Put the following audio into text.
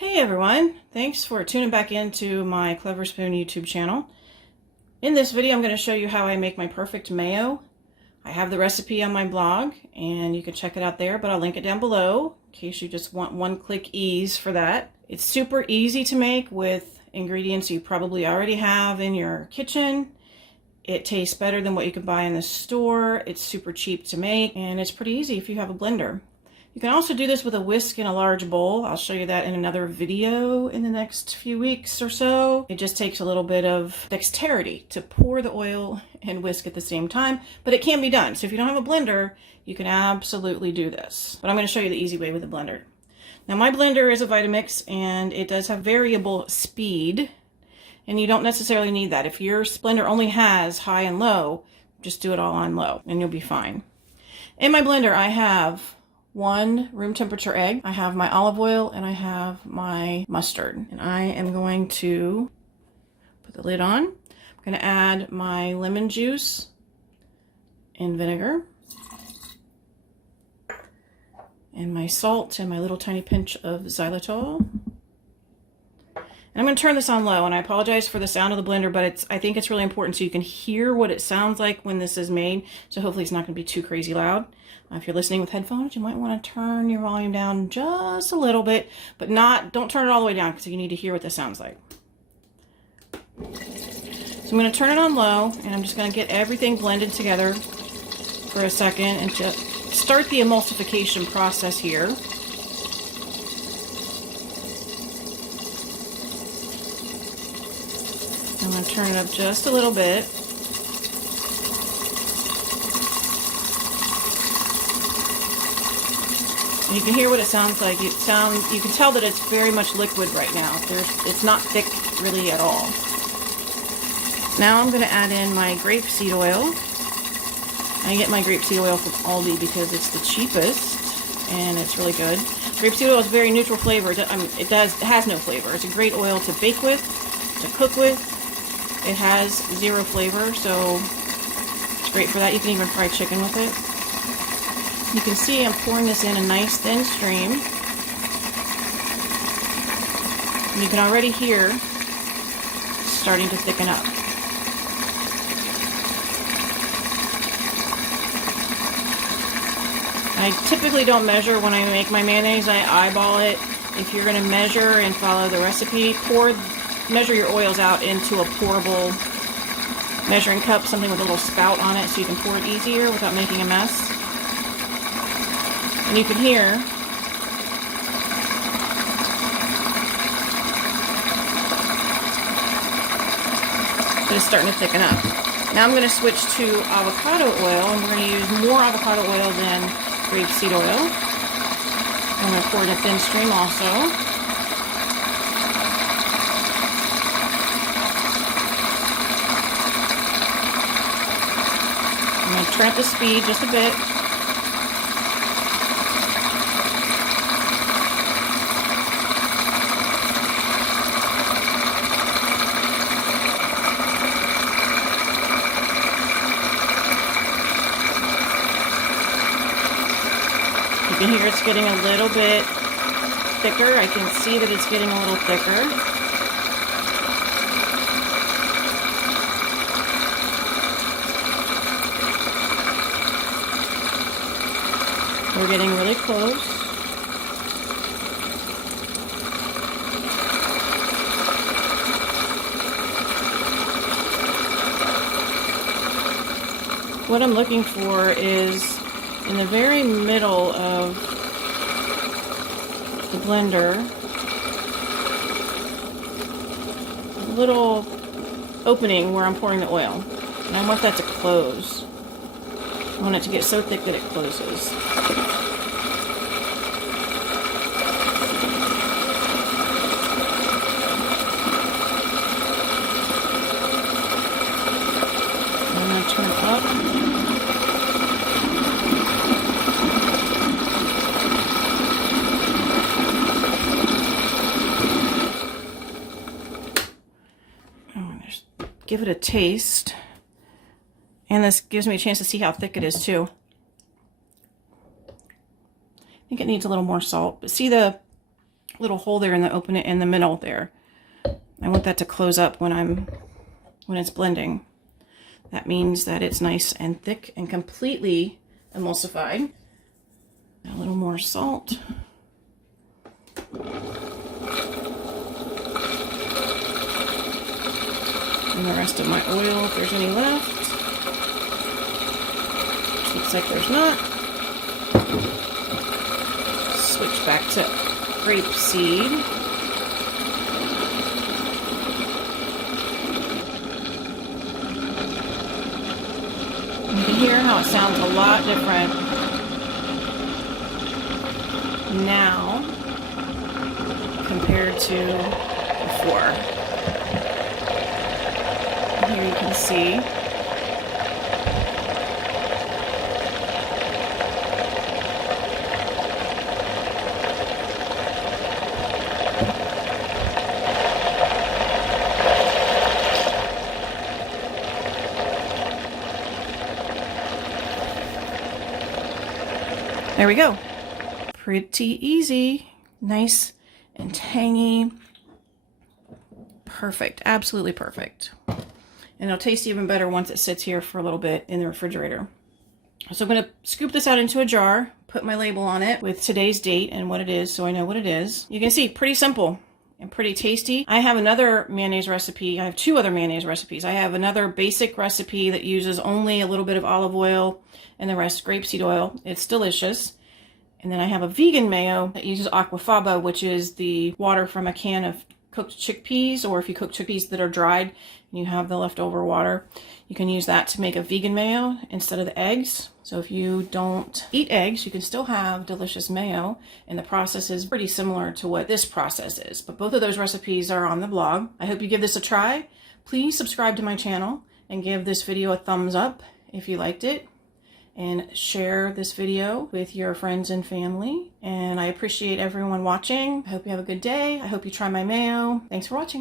Hey everyone, thanks for tuning back into my Clever Spoon YouTube channel. In this video I'm going to show you how I make my perfect mayo. I have the recipe on my blog and you can check it out there, but I'll link it down below in case you just want one-click ease for that. It's super easy to make with ingredients you probably already have in your kitchen. It tastes better than what you can buy in the store. It's super cheap to make and it's pretty easy if you have a blender. You can also do this with a whisk in a large bowl. I'll show you that in another video in the next few weeks or so. It just takes a little bit of dexterity to pour the oil and whisk at the same time, but it can be done. So if you don't have a blender, you can absolutely do this. But I'm going to show you the easy way with a blender. Now my blender is a Vitamix and it does have variable speed, and you don't necessarily need that. If your blender only has high and low, just do it all on low and you'll be fine. In my blender I have one room temperature egg, I have my olive oil, and I have my mustard. And I am going to put the lid on. I'm going to add my lemon juice and vinegar, and my salt, and my little tiny pinch of xylitol. And I'm going to turn this on low, and I apologize for the sound of the blender, but I think it's really important so you can hear what it sounds like when this is made. So hopefully it's not going to be too crazy loud. If you're listening with headphones, you might want to turn your volume down just a little bit, but don't turn it all the way down because you need to hear what this sounds like. So I'm going to turn it on low, and I'm just going to get everything blended together for a second and to start the emulsification process here. I'm going to turn it up just a little bit. And you can hear what it sounds like. You can tell that it's very much liquid right now. It's not thick really at all. Now I'm going to add in my grapeseed oil. I get my grapeseed oil from Aldi because it's the cheapest and it's really good. Grapeseed oil is very neutral flavor. It has no flavor. It's a great oil to bake with, to cook with. It has zero flavor, so it's great for that. You can even fry chicken with it. You can see I'm pouring this in a nice thin stream. And you can already hear it's starting to thicken up. I typically don't measure when I make my mayonnaise. I eyeball it. If you're going to measure and follow the recipe, measure your oils out into a pourable measuring cup, something with a little spout on it so you can pour it easier without making a mess. And you can hear that it's starting to thicken up. Now I'm going to switch to avocado oil, and we're going to use more avocado oil than grapeseed oil. I'm going to pour it in a thin stream also. I'm going to turn up the speed just a bit. You can hear it's getting a little bit thicker. I can see that it's getting a little thicker. We're getting really close. What I'm looking for is in the very middle of the blender, a little opening where I'm pouring the oil. And I want that to close. I want it to get so thick that it closes. I'm going to turn it up. Give it a taste, and this gives me a chance to see how thick it is too. I think it needs a little more salt, but see the little hole there in the open in the middle there. I want that to close up when it's blending. That means that it's nice and thick and completely emulsified. A little more salt. And the rest of my oil, if there's any left. Which looks like there's not. Switch back to grape seed. You can hear how it sounds a lot different now compared to before. Here you can see. There we go. Pretty easy, nice and tangy. Perfect, absolutely perfect. And it'll taste even better once it sits here for a little bit in the refrigerator. So I'm gonna scoop this out into a jar, put my label on it with today's date and what it is so I know what it is. You can see, pretty simple and pretty tasty. I have another mayonnaise recipe. I have two other mayonnaise recipes. I have another basic recipe that uses only a little bit of olive oil and the rest grapeseed oil. It's delicious. And then I have a vegan mayo that uses aquafaba, which is the water from a can of cooked chickpeas, or if you cook chickpeas that are dried and you have the leftover water, you can use that to make a vegan mayo instead of the eggs. So if you don't eat eggs, you can still have delicious mayo, and the process is pretty similar to what this process is. But both of those recipes are on the blog. I hope you give this a try. Please subscribe to my channel and give this video a thumbs up if you liked it. And share this video with your friends and family. And I appreciate everyone watching. I hope you have a good day. I hope you try my mayo. Thanks for watching.